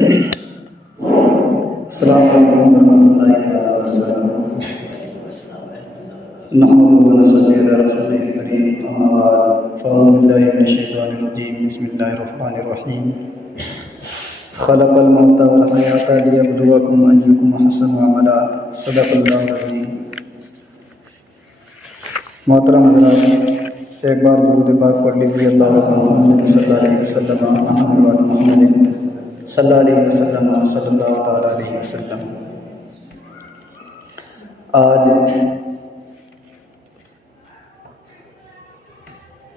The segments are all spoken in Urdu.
السلام علیکم ورحمۃ اللہ تعالیٰ وبرکاتہ۔ نحمده ونصلي على رسوله الكريم، اما بعد، فاعوذ باللہ من الشیطان الرجیم، بسم اللہ الرحمن الرحیم۔ خلق الموت والحیاة لیبلوکم ایکم احسن عملا، صدق اللہ العظیم۔ محترم حضرات، ایک بار درود پاک پڑھ لیجیے۔ اللہ محمد صلی اللہ علیہ وسلم محمد صلی اللہ علیہ وسلم صلی اللہ تعالیٰ علیہ وسلم۔ آج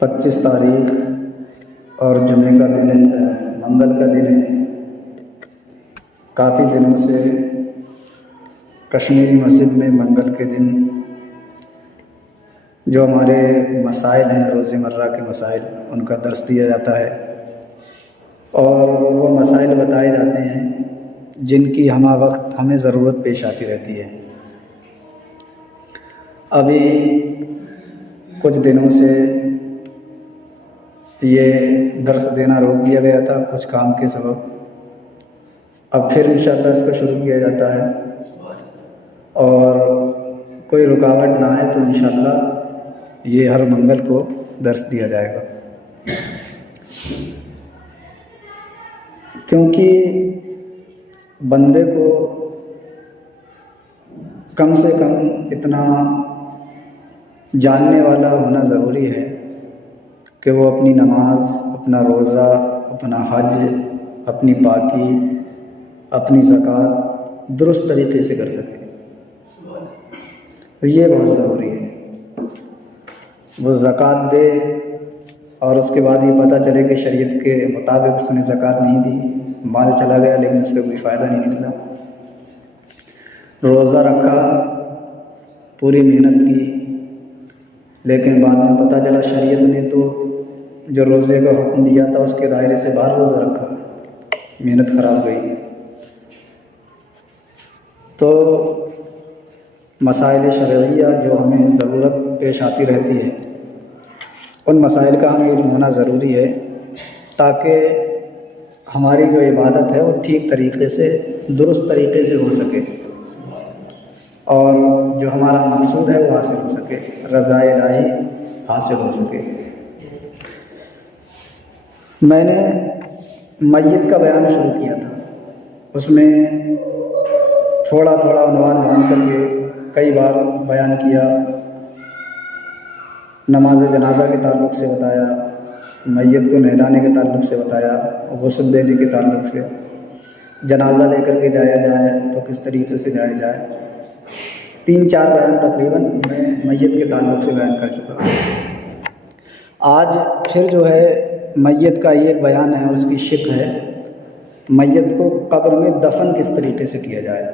25 تاریخ اور جمعے کا دن ہے، منگل کا دن ہے۔ کافی دنوں سے کشمیری مسجد میں منگل کے دن جو ہمارے مسائل ہیں، روز مرہ کے مسائل، ان کا درس دیا جاتا ہے اور وہ مسائل بتائے جاتے ہیں جن کی ہمہ وقت ہمیں ضرورت پیش آتی رہتی ہے۔ ابھی کچھ دنوں سے یہ درس دینا روک دیا گیا تھا کچھ کام کے سبب، اب پھر انشاءاللہ اس کو شروع کیا جاتا ہے، اور کوئی رکاوٹ نہ آئے تو انشاءاللہ یہ ہر منگل کو درس دیا جائے گا۔ کیونکہ بندے کو کم سے کم اتنا جاننے والا ہونا ضروری ہے کہ وہ اپنی نماز، اپنا روزہ، اپنا حج، اپنی پاکی، اپنی زکوٰۃ درست طریقے سے کر سکے۔ تو یہ بہت ضروری ہے۔ وہ زکوٰۃ دے اور اس کے بعد یہ پتہ چلے کہ شریعت کے مطابق اس نے زکوٰۃ نہیں دی، مال چلا گیا لیکن اس کا کوئی فائدہ نہیں نکلا۔ روزہ رکھا، پوری محنت کی، لیکن بعد میں پتہ چلا شریعت نے تو جو روزے کا حکم دیا تھا اس کے دائرے سے باہر روزہ رکھا، محنت خراب گئی۔ تو مسائل شرعیہ جو ہمیں ضرورت پیش آتی رہتی ہے، ان مسائل کا ہمیں علم ہونا ضروری ہے تاکہ ہماری جو عبادت ہے وہ ٹھیک طریقے سے، درست طریقے سے ہو سکے اور جو ہمارا مقصود ہے وہ حاصل ہو سکے، رضا الہی حاصل ہو سکے۔ میں نے میت کا بیان شروع کیا تھا، اس میں تھوڑا تھوڑا عنوان باندھ کر کے کئی بار بیان کیا۔ نماز جنازہ کے تعلق سے بتایا، میت کو نہلانے کے تعلق سے بتایا، غسل دینے کے تعلق سے، جنازہ لے کر کے جایا جائے تو کس طریقے سے جایا جائے۔ 3-4 بیان تقریباً میں میت کے تعلق سے بیان کر چکا ہوں۔ آج پھر جو ہے میت کا یہ بیان ہے اور اس کی شق ہے، میت کو قبر میں دفن کس طریقے سے کیا جائے۔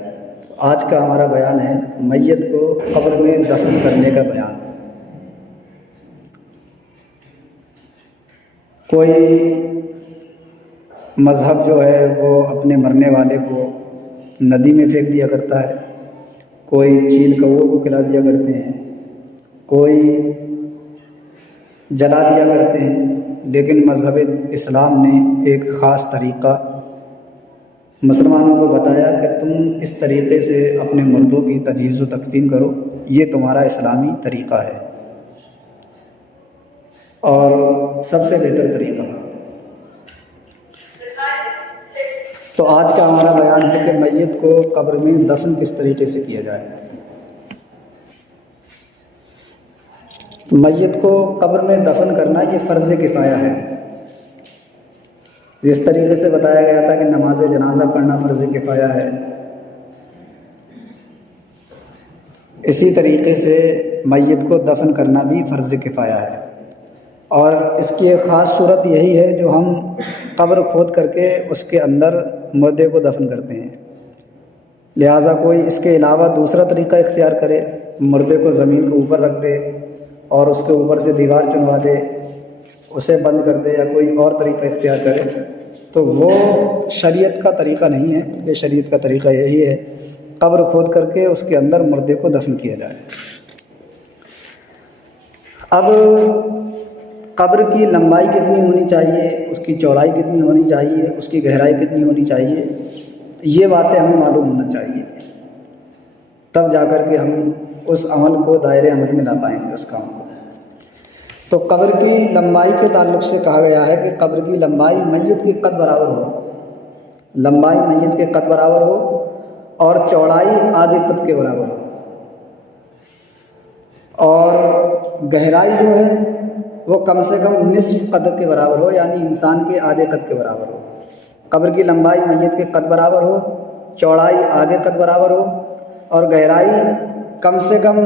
آج کا ہمارا بیان ہے میت کو قبر میں دفن کرنے کا بیان۔ کوئی مذہب جو ہے وہ اپنے مرنے والے کو ندی میں پھینک دیا کرتا ہے، کوئی چیل کووں کو کھلا دیا کرتے ہیں، کوئی جلا دیا کرتے ہیں، لیکن مذہب اسلام نے ایک خاص طریقہ مسلمانوں کو بتایا کہ تم اس طریقے سے اپنے مردوں کی تجہیز و تکفین کرو، یہ تمہارا اسلامی طریقہ ہے اور سب سے بہتر طریقہ ہے۔ تو آج کا ہمارا بیان ہے کہ میت کو قبر میں دفن کس طریقے سے کیا جائے۔ میت کو قبر میں دفن کرنا یہ فرض کفایہ ہے۔ جس طریقے سے بتایا گیا تھا کہ نماز جنازہ پڑھنا فرض کفایہ ہے، اسی طریقے سے میت کو دفن کرنا بھی فرض کفایہ ہے، اور اس کی ایک خاص صورت یہی ہے جو ہم قبر کھود کر کے اس کے اندر مردے کو دفن کرتے ہیں۔ لہٰذا کوئی اس کے علاوہ دوسرا طریقہ اختیار کرے، مردے کو زمین کے اوپر رکھ دے اور اس کے اوپر سے دیوار چنوا دے، اسے بند کر دے، یا کوئی اور طریقہ اختیار کرے، تو وہ شریعت کا طریقہ نہیں ہے۔ یہ شریعت کا طریقہ یہی ہے قبر کھود کر کے اس کے اندر مردے کو دفن کیا جائے۔ اب قبر کی لمبائی کتنی ہونی چاہیے، اس کی چوڑائی کتنی ہونی چاہیے، اس کی گہرائی کتنی ہونی چاہیے، یہ باتیں ہمیں معلوم ہونا چاہیے، تب جا کر کے ہم اس عمل کو دائرۂ عمل میں لا پائیں گے اس کام کو۔ تو قبر کی لمبائی کے تعلق سے کہا گیا ہے کہ قبر کی لمبائی میت کے قد برابر ہو، لمبائی میت کے قد برابر ہو اور چوڑائی آدھے قد کے برابر ہو، اور گہرائی جو ہے وہ کم سے کم نصف قد کے برابر ہو، یعنی انسان کے آدھے قد کے برابر ہو۔ قبر کی لمبائی میت کے قد برابر ہو، چوڑائی آدھے قد برابر ہو، اور گہرائی کم سے کم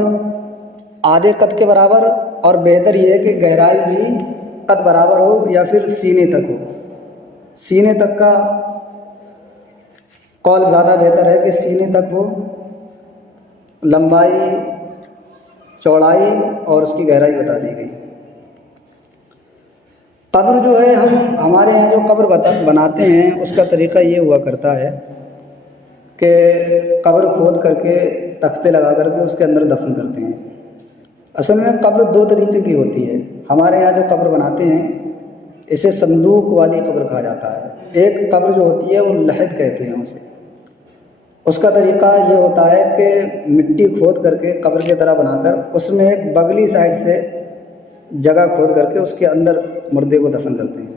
آدھے قد کے برابر، اور بہتر یہ ہے کہ گہرائی بھی قد برابر ہو یا پھر سینے تک ہو۔ سینے تک کا قول زیادہ بہتر ہے کہ سینے تک ہو لمبائی، چوڑائی اور اس کی گہرائی بتا دی گئی۔ قبر جو ہے ہمارے یہاں جو قبر بناتے ہیں اس کا طریقہ یہ ہوا کرتا ہے کہ قبر کھود کر کے تختے لگا کر کے اس کے اندر دفن کرتے ہیں۔ اصل میں قبر دو طریقے کی ہوتی ہے۔ ہمارے یہاں جو قبر بناتے ہیں اسے صندوق والی قبر کہا جاتا ہے۔ ایک قبر جو ہوتی ہے وہ لحد کہتے ہیں اسے۔ اس کا طریقہ یہ ہوتا ہے کہ مٹی کھود کر کے قبر کی طرح بنا کر اس میں ایک بغلی سائڈ سے جگہ کھود کر کے اس کے اندر مردے کو دفن کرتے ہیں۔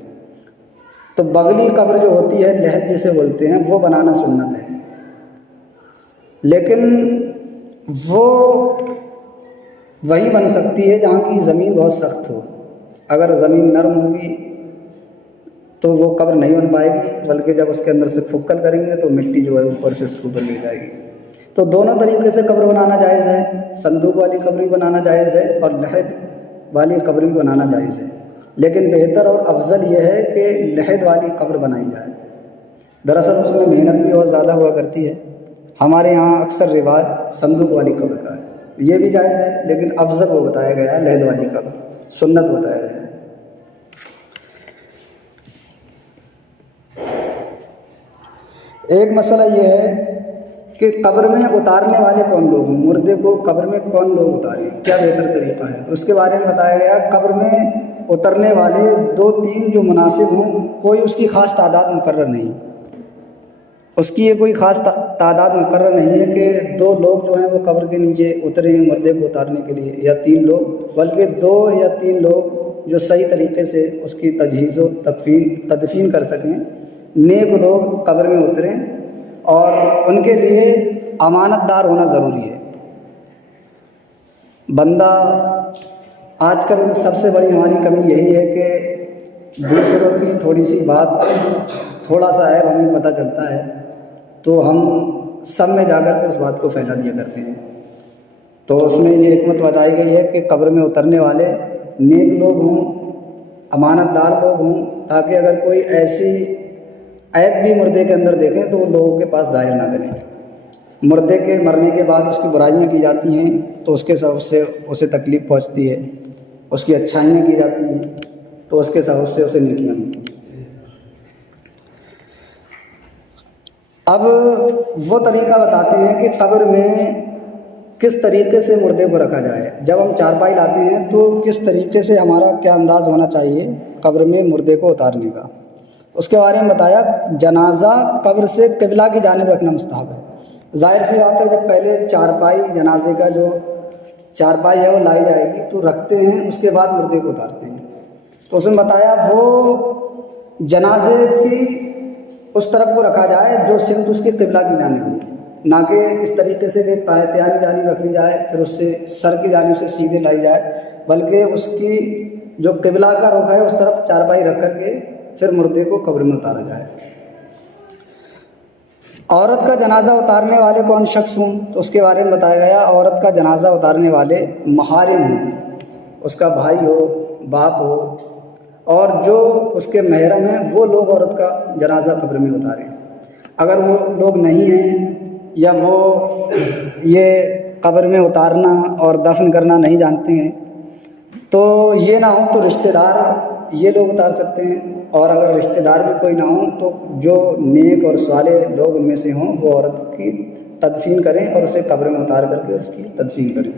تو بغلی قبر جو ہوتی ہے لحد جسے بولتے ہیں وہ بنانا سنت ہے، لیکن وہ وہی بن سکتی ہے جہاں کی زمین بہت سخت ہو۔ اگر زمین نرم ہوگی تو وہ قبر نہیں بن پائے گی، بلکہ جب اس کے اندر سے پھکل کریں گے تو مٹی جو ہے اوپر سے اس کو اوپر لے جائے گی۔ تو دونوں طریقے سے قبر بنانا جائز ہے، صندوق والی قبر بھی بنانا جائز ہے اور لحد والی قبر بھی بنانا جائز ہے، لیکن بہتر اور افضل یہ ہے کہ لحد والی قبر بنائی جائے۔ دراصل اس میں محنت بھی بہت زیادہ ہوا کرتی ہے۔ ہمارے یہاں اکثر رواج صندوق والی قبر کا ہے، یہ بھی جائز ہے لیکن افضل وہ بتایا گیا ہے لحد والی قبر، سنت بتایا گیا ہے۔ ایک مسئلہ یہ ہے کہ قبر میں اتارنے والے کون لوگ ہیں، مردے کو قبر میں کون لوگ اتاریں، کیا بہتر طریقہ ہے؟ تو اس کے بارے میں بتایا گیا قبر میں اترنے والے 2-3 جو مناسب ہوں، کوئی اس کی خاص تعداد مقرر نہیں، اس کی یہ کوئی خاص تعداد مقرر نہیں ہے کہ 2 لوگ جو ہیں وہ قبر کے نیچے اترے ہیں مردے کو اتارنے کے لیے، یا 3 لوگ، بلکہ 2 یا 3 لوگ جو صحیح طریقے سے اس کی تجہیز و تدفین کر سکیں، نیک لوگ قبر میں اتریں، اور ان کے لیے امانت دار ہونا ضروری ہے۔ بندہ آج کل سب سے بڑی ہماری کمی یہی ہے کہ دوسروں کی تھوڑی سی بات، تھوڑا سا عیب ہمیں پتہ چلتا ہے تو ہم سب میں جا کر کے اس بات کو پھیلا دیا کرتے ہیں۔ تو اس میں یہ حکمت بتائی گئی ہے کہ قبر میں اترنے والے نیک لوگ ہوں، امانت دار لوگ ہوں، تاکہ اگر کوئی ایسی عیب بھی مردے کے اندر دیکھیں تو وہ لوگوں کے پاس ظاہر نہ کریں۔ مردے کے مرنے کے بعد اس کی برائیاں کی جاتی ہیں تو اس کے سبب سے اسے تکلیف پہنچتی ہے، اس کی اچھائیاں کی جاتی ہیں تو اس کے سبب سے اسے نیکیاں ملتی ہیں۔ اب وہ طریقہ بتاتے ہیں کہ قبر میں کس طریقے سے مردے کو رکھا جائے۔ جب ہم چارپائی لاتے ہیں تو کس طریقے سے ہمارا کیا انداز ہونا چاہیے قبر میں مردے کو اتارنے کا، اس کے بارے میں بتایا جنازہ قبر سے قبلہ کی جانب رکھنا مستحب ہے۔ ظاہر سی بات ہے جب پہلے چارپائی جنازے کا جو چارپائی ہے وہ لائی جائے گی تو رکھتے ہیں، اس کے بعد مردے کو اتارتے ہیں۔ تو اس میں بتایا وہ جنازے کی اس طرف کو رکھا جائے جو سمت اس کی قبلہ کی جانب ہو، نہ کہ اس طریقے سے کہ پایتیانی جانب رکھ لی جائے پھر اس سے سر کی جانب سے سیدھے لائی جائے، بلکہ اس کی جو قبلہ کا رخ ہے اس طرف چارپائی رکھ کر کے پھر مردے کو قبر میں اتارا جائے۔ عورت کا جنازہ اتارنے والے کون شخص ہوں تو اس کے بارے میں بتایا گیا عورت کا جنازہ اتارنے والے محارم ہوں، اس کا بھائی ہو، باپ ہو، اور جو اس کے محرم ہیں وہ لوگ عورت کا جنازہ قبر میں اتاریں۔ اگر وہ لوگ نہیں ہیں یا وہ یہ قبر میں اتارنا اور دفن کرنا نہیں جانتے ہیں تو یہ نہ ہو تو رشتہ دار یہ لوگ اتار سکتے ہیں، اور اگر رشتہ دار بھی کوئی نہ ہوں تو جو نیک اور صالح لوگ ان میں سے ہوں وہ عورت کی تدفین کریں اور اسے قبر میں اتار کر کے اس کی تدفین کریں۔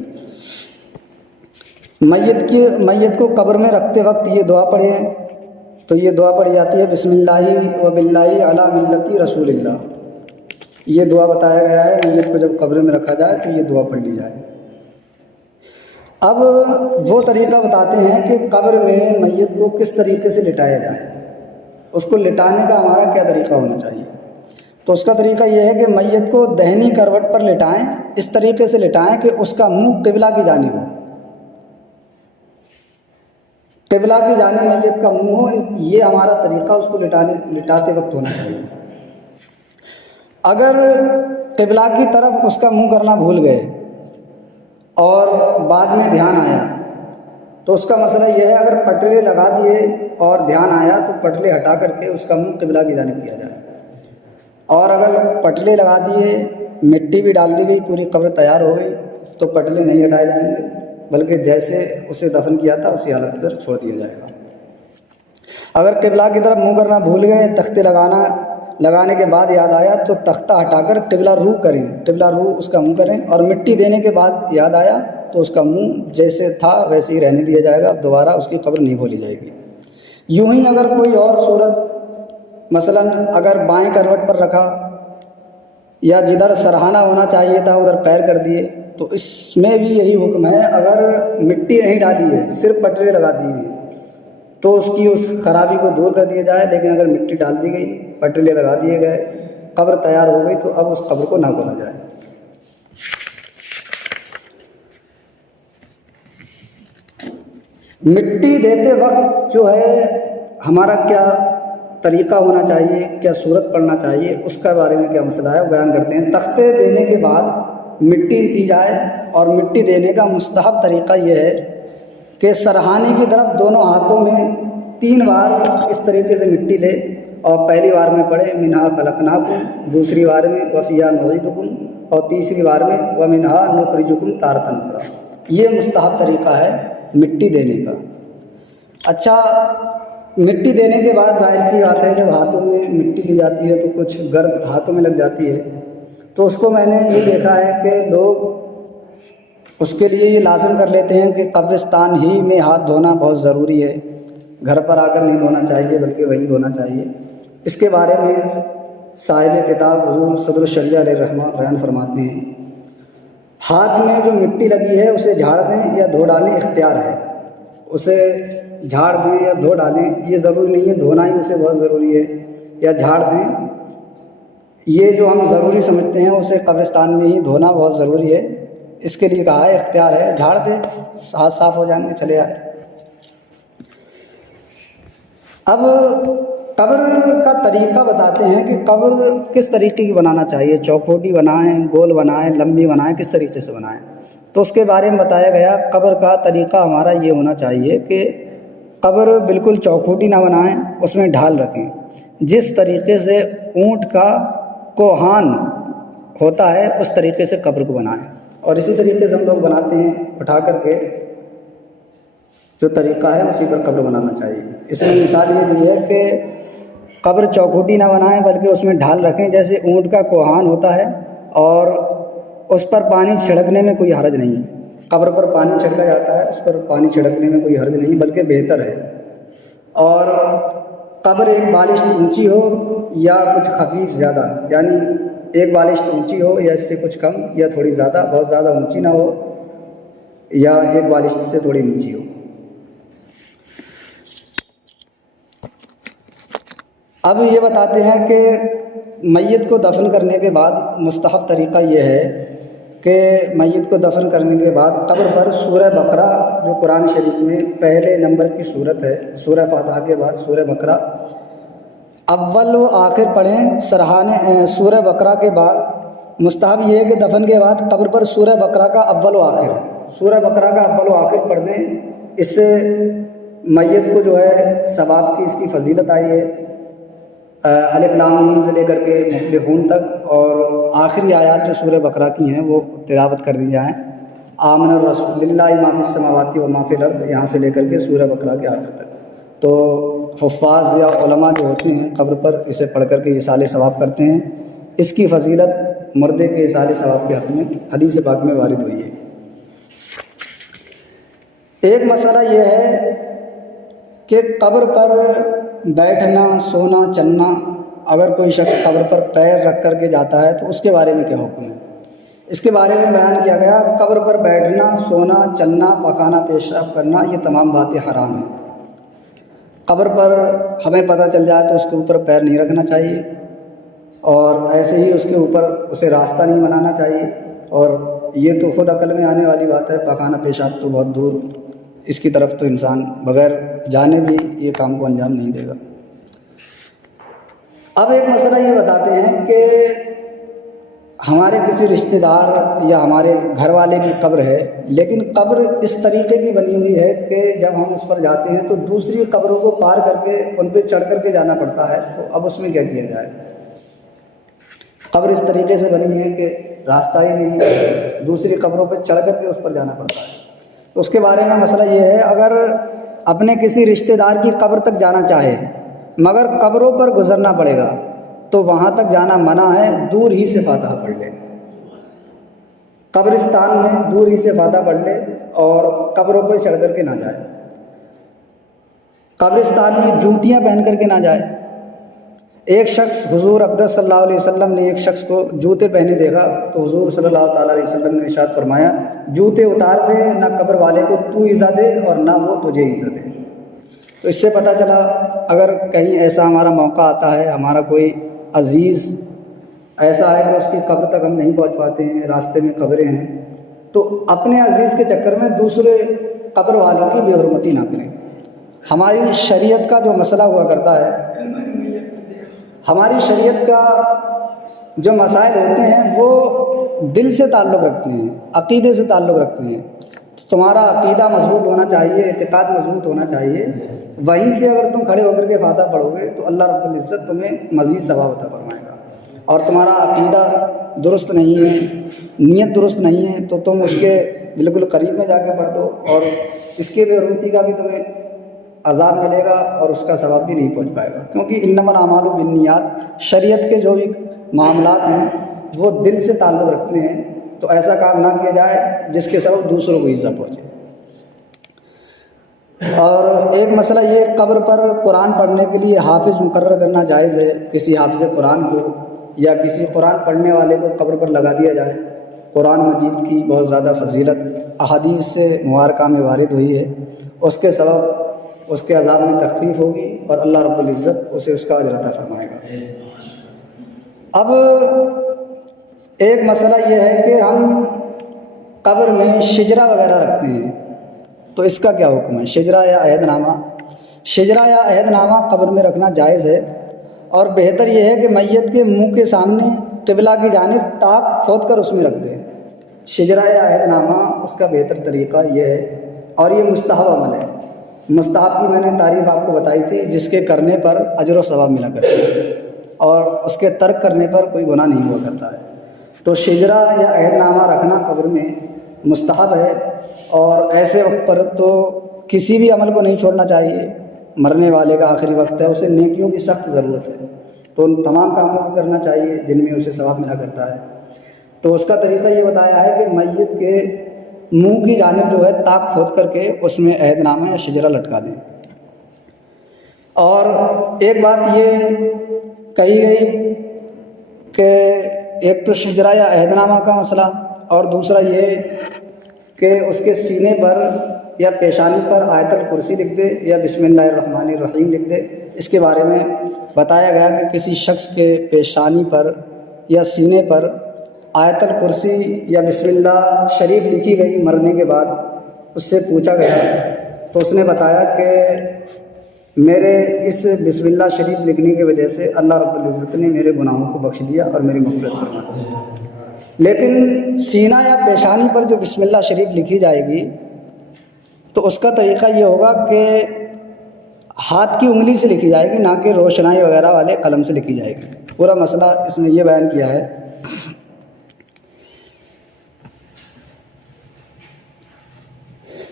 میت کو قبر میں رکھتے وقت یہ دعا پڑھیں تو یہ دعا پڑھی جاتی ہے بسم اللہ و باللہ علی ملتی رسول اللہ۔ یہ دعا بتایا گیا ہے میت کو جب قبر میں رکھا جائے تو یہ دعا پڑھ لی جائے۔ اب وہ طریقہ بتاتے ہیں کہ قبر میں میت کو کس طریقے سے لٹایا جائے، اس کو لٹانے کا ہمارا کیا طریقہ ہونا چاہیے۔ تو اس کا طریقہ یہ ہے کہ میت کو دہنی کروٹ پر لٹائیں، اس طریقے سے لٹائیں کہ اس کا منہ قبلہ کی جانب ہو، قبلہ کی جانب میت کا منہ ہو، یہ ہمارا طریقہ اس کو لٹاتے وقت ہونا چاہیے۔ اگر قبلہ کی طرف اس کا منہ کرنا بھول گئے اور بعد میں دھیان آیا تو اس کا مسئلہ یہ ہے، اگر پٹلے لگا دیے اور دھیان آیا تو پٹلے ہٹا کر کے اس کا منہ قبلہ کی جانب کیا جائے، اور اگر پٹلے لگا دیے، مٹی بھی ڈال دی گئی، پوری قبر تیار ہو گئی تو پٹلے نہیں ہٹائے جائیں گے، بلکہ جیسے اسے دفن کیا تھا اسی حالت پر چھوڑ دیا جائے گا۔ اگر قبلہ کی طرف منہ کرنا بھول گئے، تختے لگانے کے بعد یاد آیا تو تختہ ہٹا کر قبلہ رو کریں، قبلہ رو اس کا منہ کریں، اور مٹی دینے کے بعد یاد آیا تو اس کا منہ جیسے تھا ویسے ہی رہنے دیا جائے گا، دوبارہ اس کی قبر نہیں کھولی جائے گی۔ یوں ہی اگر کوئی اور صورت، مثلا اگر بائیں کروٹ پر رکھا یا جدھر سرہانہ ہونا چاہیے تھا ادھر پیر کر دیے، تو اس میں بھی یہی حکم ہے، اگر مٹی نہیں ڈالی ہے صرف پٹرے لگا دیے ہیں تو اس خرابی کو دور کر دیا جائے، لیکن اگر مٹی ڈال دی گئی، پٹرے لگا دیے گئے، قبر تیار ہو گئی تو اب اس قبر کو نہ کھولا جائے۔ مٹی دیتے وقت جو ہے ہمارا کیا طریقہ ہونا چاہیے، کیا صورت پڑھنا چاہیے، اس کا بارے میں کیا مسئلہ ہے وہ بیان کرتے ہیں۔ تختے دینے کے بعد مٹی دی جائے، اور مٹی دینے کا مستحب طریقہ یہ ہے کہ سرہانے کی طرف دونوں ہاتھوں میں 3 بار اس طریقے سے مٹی لے، اور پہلی بار میں پڑھے منہا خلقناکم، دوسری بار میں وفیہا نعیدکم، اور تیسری بار میں ومنہا نخرجکم تارۃ اخری۔ یہ مستحب طریقہ ہے مٹی دینے کا۔ اچھا، مٹی دینے کے بعد ظاہر سی بات ہے جب ہاتھوں میں مٹی لی جاتی ہے تو کچھ گرد ہاتھوں میں لگ جاتی ہے، تو اس کو میں نے یہ دیکھا ہے کہ لوگ اس کے لیے یہ لازم کر لیتے ہیں کہ قبرستان ہی میں ہاتھ دھونا بہت ضروری ہے، گھر پر آ کر نہیں دھونا چاہیے بلکہ وہیں دھونا چاہیے۔ اس کے بارے میں صاحب کتاب حضور صدر الشریعہ علیہ الرحمہ بیان فرماتے ہیں، ہاتھ میں جو مٹی لگی ہے اسے جھاڑ دیں یا دھو ڈالیں، اختیار ہے، اسے جھاڑ دیں یا دھو ڈالیں، یہ ضروری نہیں ہے دھونا ہی اسے بہت ضروری ہے، یا جھاڑ دیں، یہ جو ہم ضروری سمجھتے ہیں اسے قبرستان میں ہی دھونا بہت ضروری ہے، اس کے لیے کہا ہے اختیار ہے، جھاڑ دیں، ہاتھ صاف ہو جائیں گے، چلے آئے۔ اب قبر کا طریقہ بتاتے ہیں کہ قبر کس طریقے کی بنانا چاہیے، چوکھوٹی بنائیں، گول بنائیں، لمبی بنائیں، کس طریقے سے بنائیں۔ تو اس کے بارے میں بتایا گیا قبر کا طریقہ ہمارا یہ ہونا چاہیے کہ قبر بالکل چوکھوٹی نہ بنائیں، اس میں ڈھال رکھیں، جس طریقے سے اونٹ کا کوہان ہوتا ہے اس طریقے سے قبر کو بنائیں، اور اسی طریقے سے ہم لوگ بناتے ہیں، اٹھا کر کے جو طریقہ ہے اسی پر قبر بنانا چاہیے۔ اس میں مثال یہ دی ہے کہ قبر چوکھوٹی نہ بنائیں بلکہ اس میں ڈھال رکھیں جیسے اونٹ کا کوہان ہوتا ہے، اور اس پر پانی چھڑکنے میں کوئی حرج نہیں ہے، قبر پر پانی چھڑکا جاتا ہے، اس پر پانی چھڑکنے میں کوئی حرج نہیں بلکہ بہتر ہے، اور قبر ایک بالشت اونچی ہو یا کچھ خفیف زیادہ، یعنی ایک بالشت اونچی ہو یا اس سے کچھ کم، یا تھوڑی زیادہ، بہت زیادہ اونچی نہ ہو یا ایک بالشت سے تھوڑی نیچی ہو۔ اب یہ بتاتے ہیں کہ میت کو دفن کرنے کے بعد مستحب طریقہ یہ ہے کہ میت کو دفن کرنے کے بعد قبر پر سورہ بقرہ، جو قرآن شریف میں پہلے نمبر کی صورت ہے، سورہ فاتحہ کے بعد سورہ بقرہ اول و آخر پڑھیں۔ سرہانے سورہ بقرہ کے بعد مستحب یہ ہے کہ دفن کے بعد قبر پر سورہ بقرہ کا اول و آخر، سورہ بقرہ کا اول و آخر پڑھ دیں، اس سے میت کو جو ہے ثواب کی، اس کی فضیلت آئی ہے، الف لام میم سے لے کر کے مفلحون تک، اور آخری آیات جو سورہ بقرہ کی ہیں وہ تلاوت کر دی جائیں، آمن الرسول للہ ما فی السماوات و ما فی الارض، یہاں سے لے کر کے سورہ بقرہ کے آخر تک۔ تو حفاظ یا علماء جو ہوتے ہیں قبر پر اسے پڑھ کر کے اصالِ ثواب کرتے ہیں، اس کی فضیلت مردے کے اصالِ ثواب کے حق میں حدیث پاک میں وارد ہوئی ہے۔ ایک مسئلہ یہ ہے کہ قبر پر بیٹھنا، سونا، چلنا، اگر کوئی شخص قبر پر پیر رکھ کر کے جاتا ہے تو اس کے بارے میں کیا حکم ہے؟ اس کے بارے میں بیان کیا گیا، قبر پر بیٹھنا، سونا، چلنا، پخانا، پیشاب کرنا، یہ تمام باتیں حرام ہیں۔ قبر پر ہمیں پتہ چل جائے تو اس کے اوپر پیر نہیں رکھنا چاہیے، اور ایسے ہی اس کے اوپر اسے راستہ نہیں بنانا چاہیے، اور یہ تو خود عقل میں آنے والی بات ہے، پخانا پیشاب تو بہت دور، اس کی طرف تو انسان بغیر جانے بھی یہ کام کو انجام نہیں دے گا۔ اب ایک مسئلہ یہ بتاتے ہیں کہ ہمارے کسی رشتہ دار یا ہمارے گھر والے کی قبر ہے، لیکن قبر اس طریقے کی بنی ہوئی ہے کہ جب ہم اس پر جاتے ہیں تو دوسری قبروں کو پار کر کے ان پہ چڑھ کر کے جانا پڑتا ہے، تو اب اس میں کیا کیا جائے؟ قبر اس طریقے سے بنی ہے کہ راستہ ہی نہیں ہے، دوسری قبروں پہ چڑھ کر کے اس پر جانا پڑتا ہے۔ تو اس کے بارے میں مسئلہ یہ ہے، اگر اپنے کسی رشتہ دار کی قبر تک جانا چاہے مگر قبروں پر گزرنا پڑے گا تو وہاں تک جانا منع ہے، دور ہی سے فاتحہ پڑھ لے، قبرستان میں دور ہی سے فاتحہ پڑھ لے اور قبروں پر چڑھ کر کے نہ جائے، قبرستان میں جوتیاں پہن کر کے نہ جائے۔ ایک شخص، حضور اقدس صلی اللہ علیہ وسلم نے ایک شخص کو جوتے پہنے دیکھا تو حضور صلی اللہ تعالیٰ علیہ وسلم نے ارشاد فرمایا، جوتے اتار دے، نہ قبر والے کو تو ایزا دے اور نہ وہ تجھے ایزا دے۔ تو اس سے پتہ چلا اگر کہیں ایسا ہمارا موقع آتا ہے، ہمارا کوئی عزیز ایسا ہے کہ اس کی قبر تک ہم نہیں پہنچ پاتے ہیں، راستے میں قبریں ہیں، تو اپنے عزیز کے چکر میں دوسرے قبر والوں کی بے حرمتی نہ کریں۔ ہماری شریعت کا جو مسئلہ ہوا کرتا ہے، ہماری شریعت کا جو مسائل ہوتے ہیں وہ دل سے تعلق رکھتے ہیں، عقیدے سے تعلق رکھتے ہیں۔ تمہارا عقیدہ مضبوط ہونا چاہیے، اعتقاد مضبوط ہونا چاہیے، وہیں سے اگر تم کھڑے ہو کر کے فاتحہ پڑھو گے تو اللہ رب العزت تمہیں مزید ثواب عطا فرمائے گا۔ اور تمہارا عقیدہ درست نہیں ہے، نیت درست نہیں ہے، تو تم اس کے بالکل قریب میں جا کے پڑھ دو اور اس کے بے حرمتی کا بھی تمہیں عذاب ملے گا اور اس کا ثواب بھی نہیں پہنچ پائے گا، کیونکہ انما الاعمال بالنیات، شریعت کے جو بھی معاملات ہیں وہ دل سے تعلق رکھتے ہیں، تو ایسا کام نہ کیا جائے جس کے سبب دوسروں کو ایزا پہنچے۔ اور ایک مسئلہ یہ، قبر پر قرآن پڑھنے کے لیے حافظ مقرر کرنا جائز ہے؟ کسی حافظ قرآن کو یا کسی قرآن پڑھنے والے کو قبر پر لگا دیا جائے؟ قرآن مجید کی بہت زیادہ فضیلت احادیث سے مبارکہ میں وارد ہوئی ہے، اس کے سبب اس کے عذاب میں تخفیف ہوگی اور اللہ رب العزت اسے اس کا اجر عطا فرمائے گا۔ اب ایک مسئلہ یہ ہے کہ ہم قبر میں شجرہ وغیرہ رکھتے ہیں، تو اس کا کیا حکم ہے؟ شجرہ یا عہد نامہ، شجرہ یا عہد نامہ قبر میں رکھنا جائز ہے، اور بہتر یہ ہے کہ میت کے منہ کے سامنے قبلہ کی جانب طاق کھود کر اس میں رکھ دیں۔ شجرہ یا عہد نامہ اس کا بہتر طریقہ یہ ہے، اور یہ مستحب عمل ہے۔ مستحب کی میں نے تعریف آپ کو بتائی تھی، جس کے کرنے پر اجر و ثواب ملا کرتا ہے اور اس کے ترک کرنے پر کوئی گناہ نہیں ہوا کرتا ہے۔ تو شجرہ یا عہد نامہ رکھنا قبر میں مستحب ہے، اور ایسے وقت پر تو کسی بھی عمل کو نہیں چھوڑنا چاہیے۔ مرنے والے کا آخری وقت ہے، اسے نیکیوں کی سخت ضرورت ہے، تو ان تمام کاموں کو کرنا چاہیے جن میں اسے ثواب ملا کرتا ہے۔ تو اس کا طریقہ یہ بتایا ہے کہ میت کے منہ کی جانب جو ہے طاق کھود کر کے اس میں عہد نامہ یا شجرہ لٹکا دیں۔ اور ایک بات یہ کہی گئی کہ ایک تو شجرہ یا عہد نامہ کا مسئلہ، اور دوسرا یہ کہ اس کے سینے پر یا پیشانی پر آیت الکرسی لکھ دے یا بسم اللہ الرحمن الرحیم لکھ دے۔ اس کے بارے میں بتایا گیا کہ کسی شخص کے پیشانی پر یا سینے پر آیت الکرسی یا بسم اللہ شریف لکھی گئی مرنے کے بعد، اس سے پوچھا گیا تو اس نے بتایا کہ میرے اس بسم اللہ شریف لکھنے کی وجہ سے اللہ رب العزت نے میرے گناہوں کو بخش دیا اور میری مغفرت فرما دی۔ لیکن سینہ یا پیشانی پر جو بسم اللہ شریف لکھی جائے گی تو اس کا طریقہ یہ ہوگا کہ ہاتھ کی انگلی سے لکھی جائے گی، نہ کہ روشنائی وغیرہ والے قلم سے لکھی جائے گی۔ پورا مسئلہ اس میں یہ بیان کیا ہے۔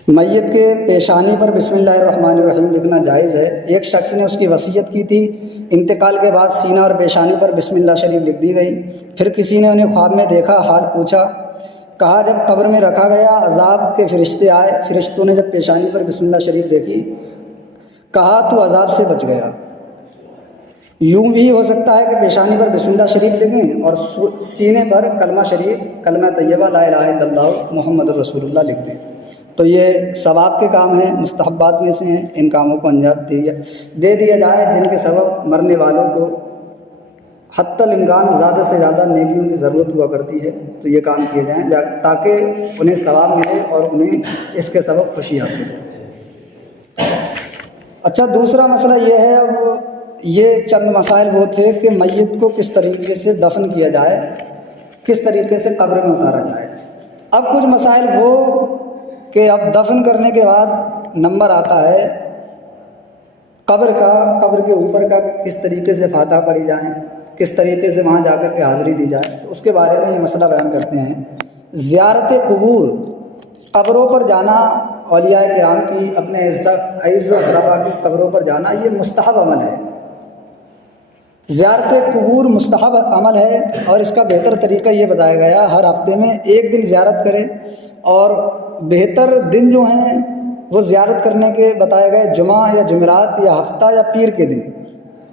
میت کے پیشانی پر بسم اللہ الرحمن الرحیم لکھنا جائز ہے۔ ایک شخص نے اس کی وصیت کی تھی، انتقال کے بعد سینہ اور پیشانی پر بسم اللہ شریف لکھ دی گئی، پھر کسی نے انہیں خواب میں دیکھا، حال پوچھا کہا جب قبر میں رکھا گیا عذاب کے فرشتے آئے، فرشتوں نے جب پیشانی پر بسم اللہ شریف دیکھی، کہا تو عذاب سے بچ گیا۔ یوں بھی ہو سکتا ہے کہ پیشانی پر بسم اللہ شریف لکھیں اور سینے پر کلمہ شریف، کلمہ طیبہ لا الہ الا اللہ محمد رسول اللہ لکھ دیں، تو یہ ثواب کے کام ہیں، مستحبات میں سے ہیں۔ ان کاموں کو انجام دے دیا جائے جن کے سبب مرنے والوں کو حتی الامکان زیادہ سے زیادہ نیکیوں کی ضرورت ہوا کرتی ہے، تو یہ کام کیے جائیں تاکہ انہیں ثواب ملے اور انہیں اس کے سبب خوشی حاصل ہو۔ اچھا، دوسرا مسئلہ یہ ہے، اب یہ چند مسائل وہ تھے کہ میت کو کس طریقے سے دفن کیا جائے، کس طریقے سے قبر میں اتارا جائے۔ اب کچھ مسائل وہ کہ اب دفن کرنے کے بعد نمبر آتا ہے قبر کا، قبر کے اوپر کا کس طریقے سے فاتحہ پڑھی جائیں، کس طریقے سے وہاں جا کر کے حاضری دی جائے، تو اس کے بارے میں یہ مسئلہ بیان کرتے ہیں۔ زیارت قبور، قبروں پر جانا، اولیاء کرام کی، اپنے عزیز و اقربا کی قبروں پر جانا، یہ مستحب عمل ہے۔ زیارت قبور مستحب عمل ہے اور اس کا بہتر طریقہ یہ بتایا گیا، ہر ہفتے میں ایک دن زیارت کرے، اور بہتر دن جو ہیں وہ زیارت کرنے کے بتائے گئے جمعہ یا جمعرات یا ہفتہ یا پیر کے دن،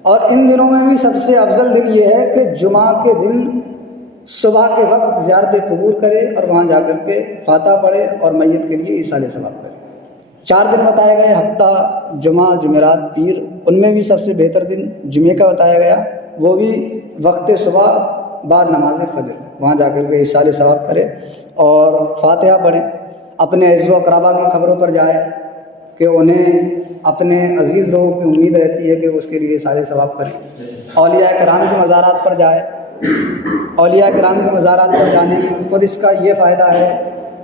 اور ان دنوں میں بھی سب سے افضل دن یہ ہے کہ جمعہ کے دن صبح کے وقت زیارت قبور کرے اور وہاں جا کر کے فاتحہ پڑھے اور میت کے لیے ایصال ثواب کرے۔ 4 دن بتائے گئے، ہفتہ، جمعہ، جمعرات، پیر، ان میں بھی سب سے بہتر دن جمعے کا بتایا گیا، وہ بھی وقت صبح بعد نماز فجر، وہاں جا کر کے ایصال ثواب کرے اور فاتحہ پڑھیں۔ اپنے عزیز و اقربا کی قبروں پر جائے کہ انہیں اپنے عزیز لوگوں کی امید رہتی ہے کہ وہ اس کے لیے ایصال ثواب کریں۔ اولیاء کرام کے مزارات پر جائے، اولیاء کرام کے مزارات پر جانے میں خود اس کا یہ فائدہ ہے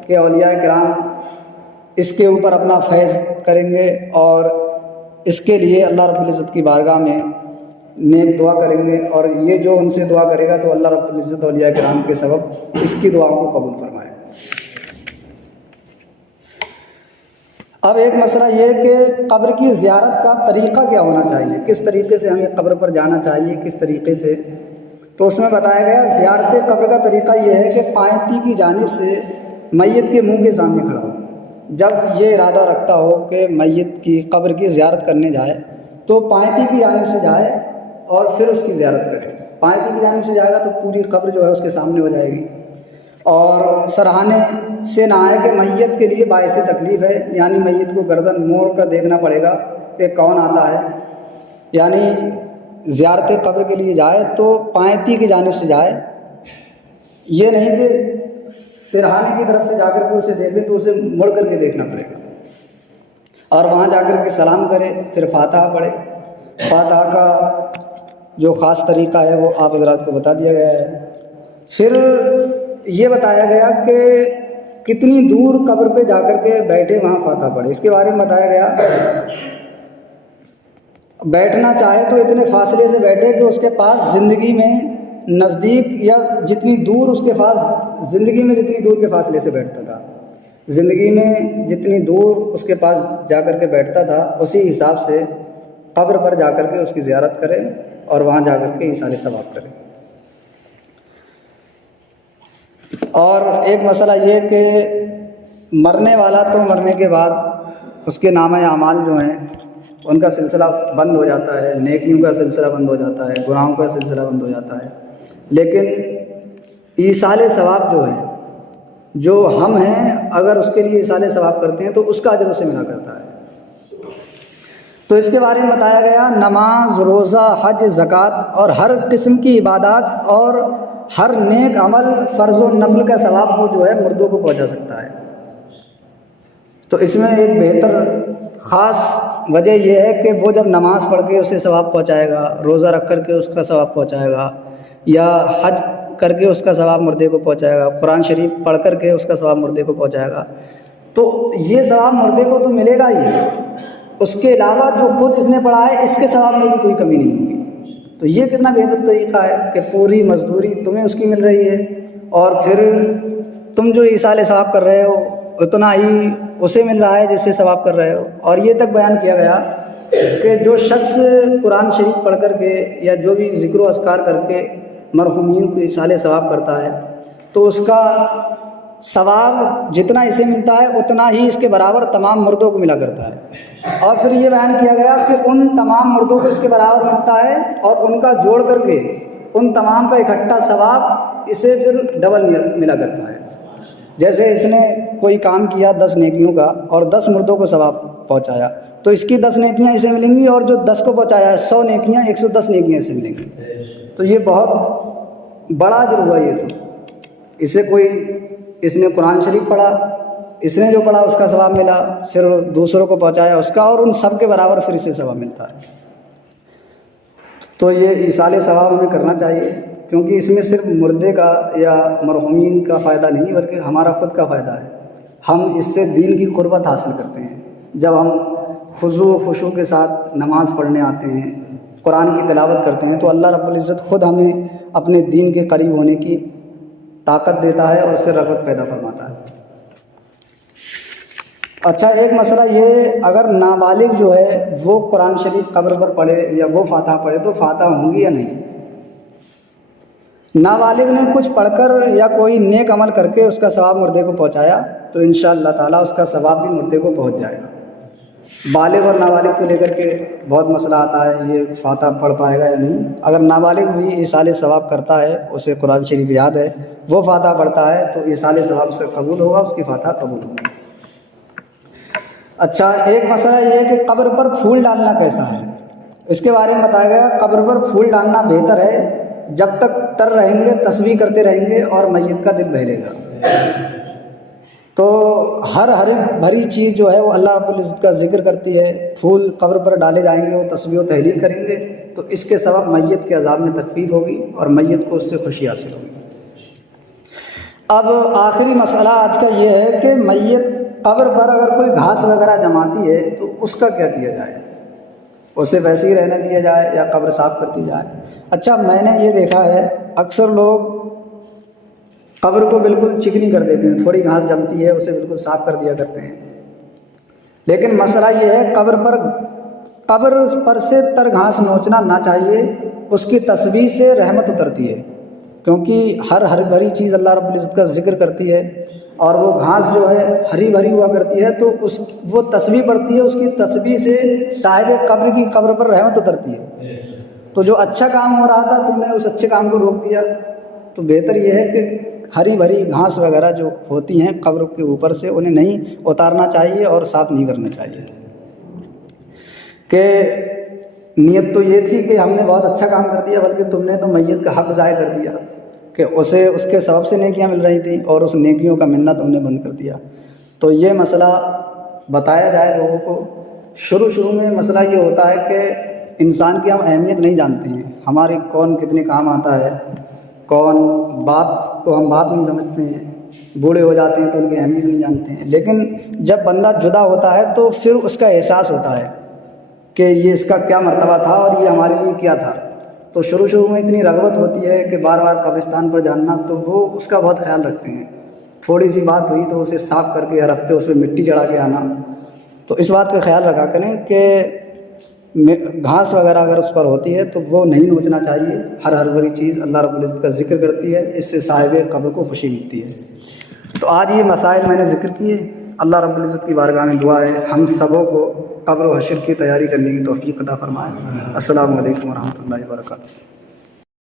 کہ اولیاء کرام اس کے اوپر اپنا فیض کریں گے اور اس کے لیے اللہ رب العزت کی بارگاہ میں نیک دعا کریں گے، اور یہ جو ان سے دعا کرے گا تو اللہ رب العزت اولیاء کرام کے سبب اس کی دعاؤں کو قبول فرمائے۔ اب ایک مسئلہ یہ کہ قبر کی زیارت کا طریقہ کیا ہونا چاہیے، کس طریقے سے ہمیں قبر پر جانا چاہیے، کس طریقے سے، تو اس میں بتایا گیا زیارت قبر کا طریقہ یہ ہے کہ پائنتی کی جانب سے میت کے منہ کے سامنے کھڑا ہو، جب یہ ارادہ رکھتا ہو کہ میت کی قبر کی زیارت کرنے جائے تو پائنتی کی جانب سے جائے اور پھر اس کی زیارت کرے۔ پائنتی کی جانب سے جائے گا تو پوری قبر جو ہے اس کے سامنے ہو جائے گی، اور سرہانے سے نہ آئے کہ میت کے لیے باعث تکلیف ہے، یعنی میت کو گردن موڑ کر دیکھنا پڑے گا کہ کون آتا ہے، یعنی زیارت قبر کے لیے جائے تو پائنتی کی جانب سے جائے، یہ نہیں کہ سرہانے کی طرف سے جا کر کے اسے دیکھے تو اسے مڑ کر کے دیکھنا پڑے گا، اور وہاں جا کر کے سلام کرے، پھر فاتحہ پڑھے۔ فاتحہ کا جو خاص طریقہ ہے وہ آپ حضرات کو بتا دیا گیا ہے۔ پھر یہ بتایا گیا کہ کتنی دور قبر پہ جا کر کے بیٹھے وہاں فاتحہ پڑھے، اس کے بارے میں بتایا گیا بیٹھنا چاہے تو اتنے فاصلے سے بیٹھے کہ اس کے پاس زندگی میں نزدیک یا جتنی دور اس کے پاس زندگی میں جتنی دور کے فاصلے سے بیٹھتا تھا، زندگی میں جتنی دور اس کے پاس جا کر کے بیٹھتا تھا اسی حساب سے قبر پر جا کر کے اس کی زیارت کرے اور وہاں جا کر کے ایصال ثواب کرے۔ اور ایک مسئلہ یہ کہ مرنے والا تو مرنے کے بعد اس کے نامہ اعمال جو ہیں ان کا سلسلہ بند ہو جاتا ہے، نیکیوں کا سلسلہ بند ہو جاتا ہے، گناہوں کا سلسلہ بند ہو جاتا ہے، لیکن ایصال ثواب جو ہے، جو ہم ہیں اگر اس کے لیے ایصال ثواب کرتے ہیں تو اس کا اجر اسے ملا کرتا ہے۔ تو اس کے بارے میں بتایا گیا نماز، روزہ، حج، زکوٰۃ اور ہر قسم کی عبادات اور ہر نیک عمل، فرض و نفل کا ثواب وہ جو ہے مردوں کو پہنچا سکتا ہے۔ تو اس میں ایک بہتر خاص وجہ یہ ہے کہ وہ جب نماز پڑھ کے اسے ثواب پہنچائے گا، روزہ رکھ کر کے اس کا ثواب پہنچائے گا، یا حج کر کے اس کا ثواب مردے کو پہنچائے گا، قرآن شریف پڑھ کر کے اس کا ثواب مردے کو پہنچائے گا، تو یہ ثواب مردے کو تو ملے گا ہی، اس کے علاوہ جو خود اس نے پڑھا ہے اس کے ثواب میں بھی کوئی کمی نہیں ہوگی۔ تو یہ کتنا بہتر طریقہ ہے کہ پوری مزدوری تمہیں اس کی مل رہی ہے، اور پھر تم جو ایصال ثواب کر رہے ہو اتنا ہی اسے مل رہا ہے جس سے ثواب کر رہے ہو۔ اور یہ تک بیان کیا گیا کہ جو شخص قرآن شریف پڑھ کر کے یا جو بھی ذکر و اذکار کر کے مرحومین کو ایصال ثواب کرتا ہے تو اس کا ثواب جتنا اسے ملتا ہے اتنا ہی اس کے برابر تمام مردوں کو ملا کرتا ہے۔ اور پھر یہ بیان کیا گیا کہ ان تمام مردوں کو اس کے برابر ملتا ہے اور ان کا جوڑ کر کے ان تمام کا اکٹھا ثواب اسے پھر ڈبل ملا کرتا ہے۔ جیسے اس نے کوئی کام کیا 10 نیکیوں کا اور 10 مردوں کو ثواب پہنچایا تو اس کی 10 نیکیاں اسے ملیں گی، اور جو 10 کو پہنچایا ہے 100 نیکیاں 110 نیکیاں اسے ملیں گی۔ تو یہ بہت بڑا اجر ہوا یہ تو۔ اسے کوئی اس نے قرآن شریف پڑھا، اس نے جو پڑھا اس کا ثواب ملا، پھر دوسروں کو پہنچایا اس کا، اور ان سب کے برابر پھر اسے ثواب ملتا ہے۔ تو یہ ایصال ثواب ہمیں کرنا چاہیے، کیونکہ اس میں صرف مردے کا یا مرحومین کا فائدہ نہیں بلکہ ہمارا خود کا فائدہ ہے۔ ہم اس سے دین کی قربت حاصل کرتے ہیں۔ جب ہم خضوع و خشوع کے ساتھ نماز پڑھنے آتے ہیں، قرآن کی تلاوت کرتے ہیں، تو اللہ رب العزت خود ہمیں اپنے دین کے قریب ہونے کی طاقت دیتا ہے اور اس سے رغبت پیدا فرماتا ہے۔ اچھا، ایک مسئلہ یہ، اگر نابالغ جو ہے وہ قرآن شریف قبر پر پڑھے یا وہ فاتحہ پڑھے تو فاتحہ ہوں گی یا نہیں؟ نابالغ نے کچھ پڑھ کر یا کوئی نیک عمل کر کے اس کا ثواب مردے کو پہنچایا تو انشاءاللہ تعالیٰ اس کا ثواب بھی مردے کو پہنچ جائے گا۔ بالغ اور نابالغ کو لے کر کے بہت مسئلہ آتا ہے، یہ فاتحہ پڑھ پائے گا یا نہیں۔ اگر نابالغ بھی ایصال ثواب کرتا ہے، اسے قرآن شریف یاد ہے، وہ فاتحہ پڑھتا ہے تو ایصال ثواب سے قبول ہوگا، اس کی فاتحہ قبول ہوگی۔ اچھا، ایک مسئلہ یہ ہے کہ قبر پر پھول ڈالنا کیسا ہے؟ اس کے بارے میں بتایا گیا قبر پر پھول ڈالنا بہتر ہے جب تک تر رہیں گے، تسبیح کرتے رہیں گے اور میت کا دل بہلے گا۔ تو ہر بھری چیز جو ہے وہ اللہ رب العزت کا ذکر کرتی ہے۔ پھول قبر پر ڈالے جائیں گے، وہ تسبیح و تحلیل کریں گے تو اس کے سبب میت کے عذاب میں تخفیف ہوگی اور میت کو اس سے خوشی حاصل ہوگی۔ اب آخری مسئلہ آج کا یہ ہے کہ میت قبر پر اگر کوئی گھاس وغیرہ جماتی ہے تو اس کا کیا کیا جائے؟ اسے ویسے ہی رہنے دیا جائے یا قبر صاف کر دی جائے؟ اچھا، میں نے یہ دیکھا ہے اکثر لوگ قبر کو بالکل چکنی کر دیتے ہیں، تھوڑی گھاس جمتی ہے اسے بالکل صاف کر دیا کرتے ہیں، لیکن مسئلہ یہ ہے قبر پر سے تر گھاس نوچنا نہ چاہیے۔ اس کی تسبیح سے رحمت اترتی ہے، کیونکہ ہر بھری چیز اللہ رب العزت کا ذکر کرتی ہے اور وہ گھاس جو ہے ہری بھری ہوا کرتی ہے تو وہ تسبیح پڑتی ہے، اس کی تسبیح سے صاحب قبر کی قبر پر رحمت اترتی ہے۔ تو جو اچھا کام ہو رہا تھا تم نے اس اچھے کام کو روک دیا، تو بہتر یہ ہے کہ ہری بھری گھاس وغیرہ جو ہوتی ہیں قبر کے اوپر سے انہیں نہیں اتارنا چاہیے اور صاف نہیں کرنا چاہیے۔ کہ نیت تو یہ تھی کہ ہم نے بہت اچھا کام کر دیا، بلکہ تم نے تو میت کا حق ضائع کر دیا کہ اسے اس کے سبب سے نیکیاں مل رہی تھیں اور اس نیکیوں کا ملنا تم نے بند کر دیا۔ تو یہ مسئلہ بتایا جائے لوگوں کو۔ شروع میں مسئلہ یہ ہوتا ہے کہ انسان کی ہم اہمیت نہیں جانتے ہیں، ہماری کون کتنے کام آتا ہے، کون باپ کو ہم باپ نہیں سمجھتے ہیں، بوڑھے ہو جاتے ہیں تو ان کی اہمیت نہیں جانتے ہیں، لیکن جب بندہ جدا ہوتا ہے تو پھر اس کا احساس ہوتا ہے کہ یہ اس کا کیا مرتبہ تھا اور یہ ہمارے لیے کیا تھا۔ تو شروع میں اتنی رغبت ہوتی ہے کہ بار بار قبرستان پر جاننا، تو وہ اس کا بہت خیال رکھتے ہیں۔ تھوڑی سی بات ہوئی تو اسے صاف کر کے ہر ہفتے اس پہ مٹی چڑھا کے آنا۔ تو اس بات کا خیال رکھا کریں کہ گھاس وغیرہ اگر اس پر ہوتی ہے تو وہ نہیں نوچنا چاہیے۔ ہر بھری چیز اللہ رب العزت کا ذکر کرتی ہے، اس سے صاحب قبر کو خوشی ملتی ہے۔ تو آج یہ مسائل میں نے ذکر کیے۔ اللہ رب العزت کی بارگاہ میں دعا ہے ہم سبوں کو قبر و حشر کی تیاری کرنے کی توفیق عطا فرمائے۔ السلام علیکم ورحمۃ اللہ وبرکاتہ۔